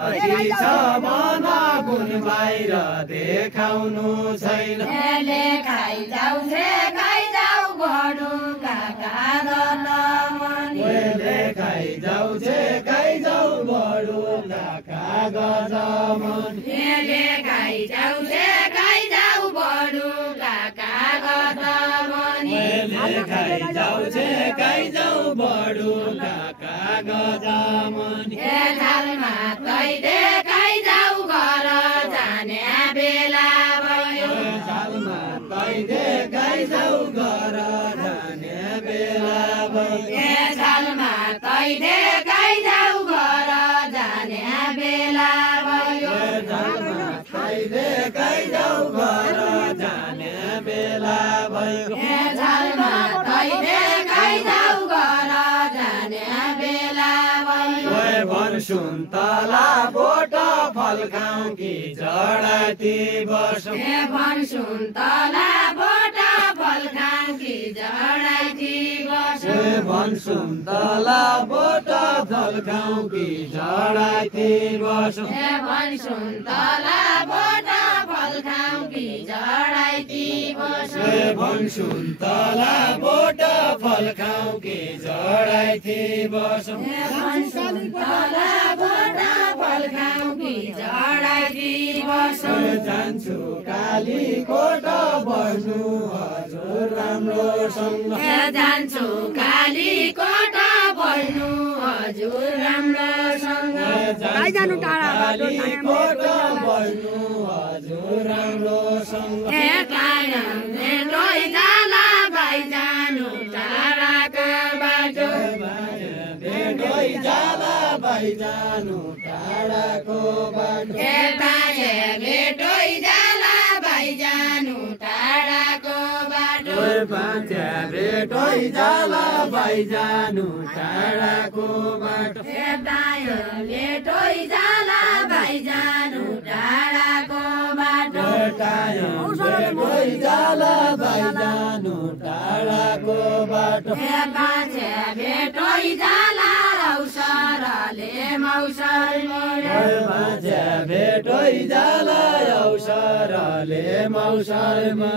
छ मन गुण बाहिर देखाउनु छैन खाइजाउ बडु काका खाइजाउ बडु काका गजमन खाइजाउ बडु काका गजमन खाइजाउ बडु काका गजमन थालमा तैले खाइजाउ घर जाने बेला भयो थालमा तैले खाइजाउ घर जाने बेला भयो थालमा तैले खाइजाउ घर जाने बेला भयो थालमा तैले खाइजाउ घर जाने बेला भयो थालमा तैले खाइजाउ घर जाने बेला भयो सुन्तला बोट फल्काउँ कि जडाती बसौँ सुन्तला बोट फल्काउँ कि जडाती बसौँ सुन्तला बोट फल्काउँ कि जडाती बसौँ सुन्तला बोट फल्काउँ कि जडाती बसौँ सुन्तला बोट फल्काउँ कि जडाती बसौँ सुन्तला बोट फल्काउँ कि जडाती बसौँ जान्छु कालीकोट बस्नु हजुर राम्रोसँग जान्छु कालीकोट बस्नु हजुर राम्रोसँग कालीकोट बस्नु हजुर राम्रोसँग जाला भाइ जानु टाढाको बाटो जाला भाइ जानु टाढाको बाटो भेटोइ जाला भाइ जानु टाढाको बाटो भेटोइ जाला भाइ जानु टाढाको बाटो भेटोइ जाला भाइ जानु टाढाको बाटो भेटोइ जाला भाइ जानु टाढाको बाटो भेटोइ जाला औसरले मौसर भेटोइ जाला औसरले मौसरमा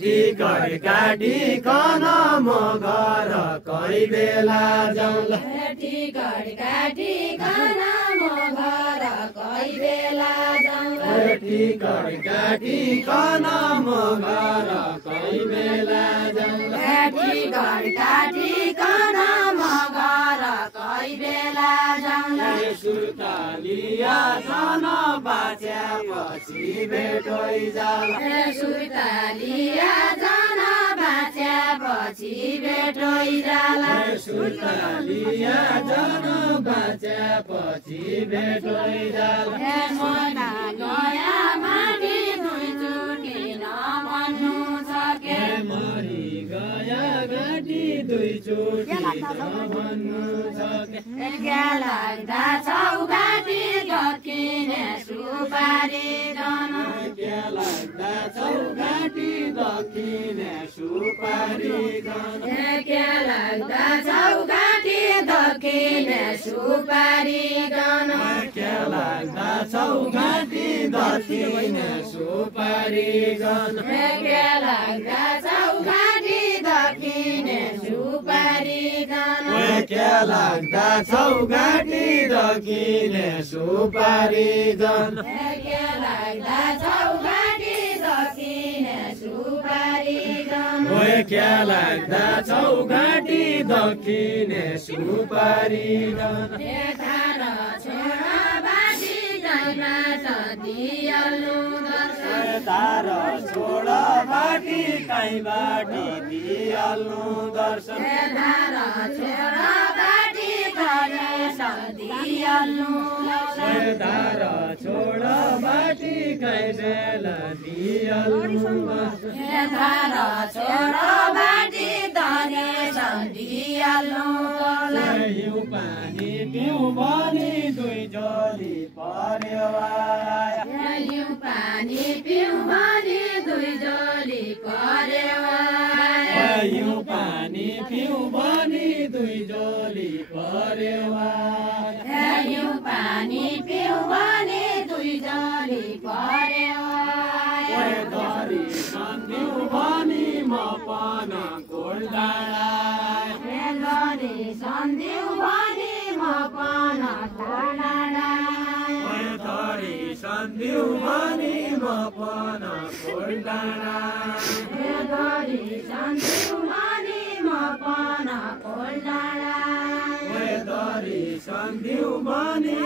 टिकट काटिकन म घर कहि बेला जाउँला टिकट काटिकन म घर कहि बेला जाउँला टिकट काटिकन म घर कहि बेला जाउँला टिकट काटिकन म घर कहि बेला जाउँला सुर्तालिया जन बाच्यापछि भेटोइ जाला सुर्तालिया जन बाच्यापछि भेटोइ जाला सुर्तालिया जन बाच्यापछि भेटोइ जाला गया माथि दुईचोटि नभन्नु छ के मरि गया घाँटी दुईचोटि नभन्नु छ के लाग्दा चौघाटी दक्षिणे सुपारी गन के लाग्दा चौघाटी दक्षिणे सुपारी गन के लाग्दा चौघाटी दक्षिणे सुपारी गन के लाग्दा चौघाटी दक्षिणे सुपारी गन के लाग्दा चौघाटी दक्षिणे सुपारी गन के लाग्दा चौघाटी दक्षिणे सुपारी गन के लाग्दा चौघाटी दक्षिणे सुपारी गन के लाग्दा चौघाटी दक्षिणे सुपारी गन थार छोरा बाटी जाइमा दियाल्नु दर्शन तार छोड बाटी कहीँबाट दिइहाल्नु दर्शन धार छोरा बाटी गणेश दियाल्नु तार छोड बाटी कहीँबेल दिइहाल्नु दर्शन धार छोरा बाटी गणेश दियाल्नु हिउँ पानी पिउँ भनी दुई जोली पर्यो आया हिउँ पानी पिउँ भनी दुई जोली पर्यो हिउँ पानी पिउँ भनी दुई जोली परेवा यो पानी पिउँ भने दुई जोली पर्यो धरी सन्दिउ भनी म पन कोल्डाँडा धरी सन्दिउ भने म पन कोल्डाँडा धरी सन्दिउ भनी म पन कोल्डाँडा धरी सन्दिउ भने म पन कोल्डाँडा धरी सन्दिउ भनी